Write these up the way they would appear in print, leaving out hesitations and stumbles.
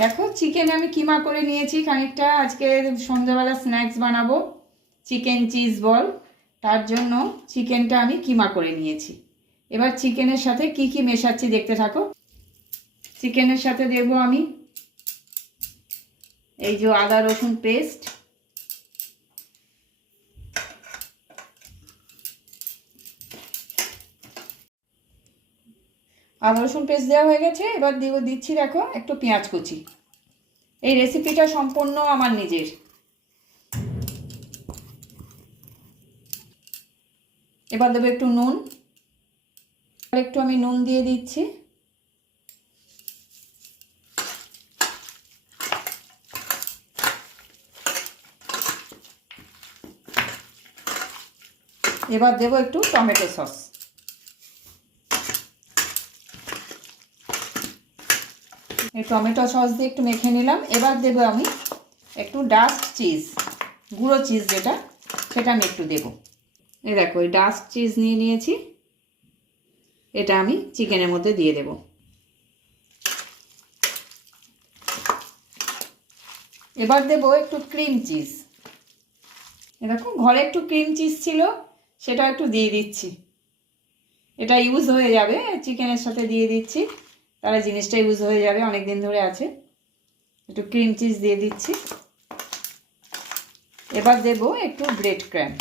দেখো চিকেন আমি কিমা করে নিয়েছি খানিকটা। আজকে সন্ধ্যাবেলা স্ন্যাক্স বানাবো, চিকেন চিজ বল। তার জন্য চিকেনটা আমি কিমা করে নিয়েছি। এবার চিকেনের সাথে কি কি মেশাচ্ছি দেখতে থাকো। চিকেনের সাথে দেবো আমি এই যে আদা রসুন পেস্ট, আদা রসুন পেস্ট দেওয়া হয়ে গেছে। এবার দিচ্ছি দেখো একটু পেঁয়াজ কুচি। এই রেসিপিটা সম্পূর্ণ আমার নিজের। এবার দেবো একটু নুন, একটু আমি নুন দিয়ে দিচ্ছি। এবার দেবো একটু টমেটো সস। এই টমেটো সস দিয়ে একটু মেখে নিলাম। এবার দেবো আমি একটু ডাস্ট চিজ, গুঁড়ো চিজ যেটা, সেটা আমি একটু দেবো। এই দেখো এই ডাস্ট চিজ নিয়ে নিয়েছি, এটা আমি চিকেনের মধ্যে দিয়ে দেব। এবার দেবো একটু ক্রিম চিজ। এরকম ঘরে একটু ক্রিম চিজ ছিল, সেটা একটু দিয়ে দিচ্ছি। এটা ইউজ হয়ে যাবে, চিকেনের সাথে দিয়ে দিচ্ছি, তাহলে জিনিসটা ইউজ হয়ে যাবে, অনেক দিন ধরে আছে। একটু ক্রিম চিজ দিয়ে দিচ্ছি। এবার দেব একটু ব্রেড ক্রাম্ব।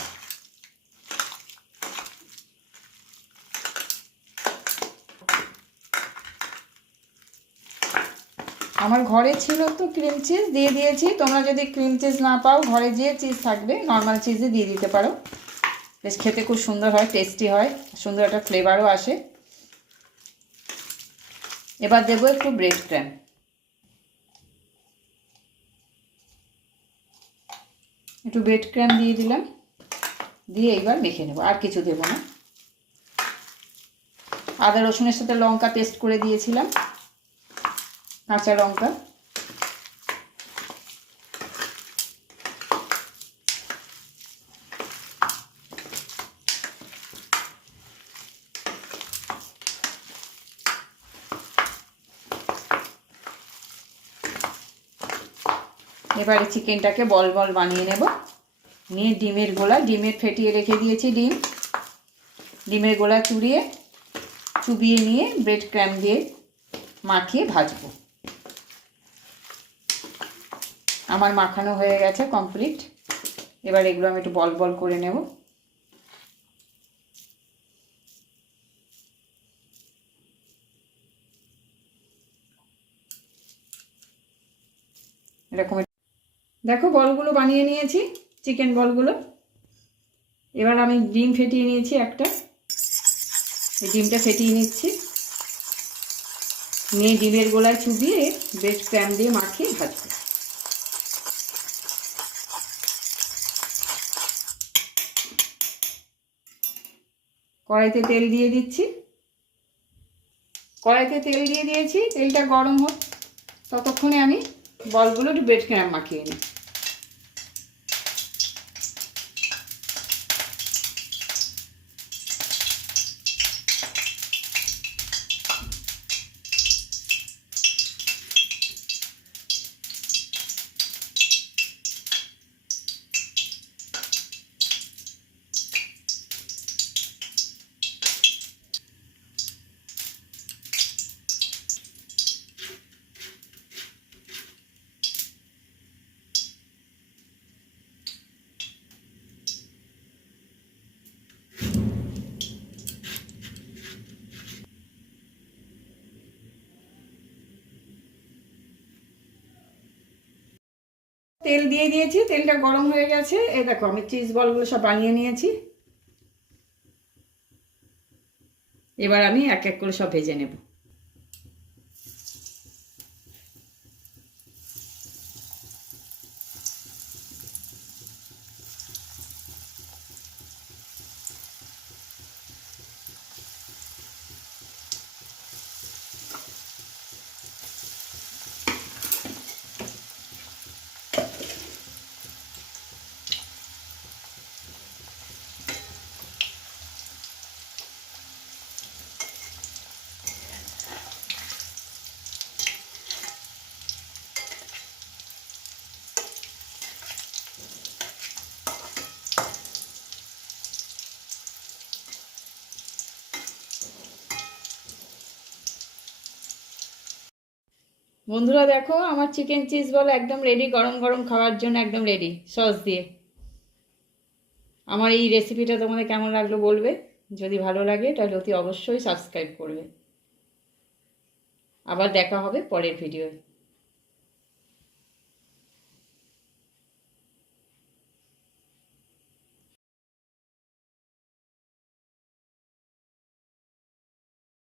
আমার ঘরে ছিল তো ক্রিম চিজ, দিয়ে দিয়েছি। তোমরা যদি ক্রিম চিজ না পাও, ঘরে যে চিজ থাকবে নর্মাল চিজে দিয়ে দিতে পারো। বেশ খেতে খুব সুন্দর হয়, টেস্টি হয়, সুন্দর একটা ফ্লেভারও আসে। এবার দেবো একটু ব্রেড ক্রাম্ব। একটু ব্রেড ক্রাম্ব দিয়ে দিলাম, দিয়ে এবার মেখে নেব, আর কিছু দেবো না। আদা রসুনের সাথে লঙ্কা পেস্ট করে দিয়েছিলাম, কাঁচা লঙ্কা। এবারে চিকেনটাকে বল বল বানিয়ে নেব। নিয়ে ডিমের গোলা, ডিমের ফেটিয়ে রেখে দিয়েছি ডিম, ডিমের গোলা চুবিয়ে নিয়ে ব্রেড ক্রাম্ব দিয়ে মাখিয়ে ভাজবো। আমার মাখানো হয়ে গেছে কমপ্লিট। এবার এগুলো আমি একটু বল বল করে নেব। এরকম দেখো বলগুলো বানিয়ে নিয়েছি, চিকেন বলগুলো। এবার আমি ডিম ফেটিয়ে নিয়েছি একটা, এই ডিমটা ফেটিয়ে নিচ্ছি, নিয়ে ডিমের গোলায় চুবিয়ে ব্রেড ক্রাম্ব দিয়ে মাখিয়ে ভাজবো। কড়াইতে তেল দিয়ে দিচ্ছি, কড়াইতে তেল দিয়ে দিয়েছি, তেলটা গরম হোক, ততক্ষণে আমি বলগুলো একটু ব্রেড ক্রাম্ব মাখিয়ে নিই। তেল দিয়ে দিয়েছি, তেলটা গরম হয়ে গেছে। এই দেখো আমি চিজ বলগুলো সব বানিয়ে নিয়েছি। এবার আমি এক এক করে সব ভেজে নেব। বন্ধুরা দেখো, আমার চিকেন চিজ বল একদম রেডি, গরম গরম খাওয়ার জন্য একদম রেডি সস দিয়ে। আমার এই রেসিপিটা তোমাদের কেমন লাগলো বলবে। যদি ভালো লাগে তাহলে অতি অবশ্যই সাবস্ক্রাইব করবে। আবার দেখা হবে পরের ভিডিওয়।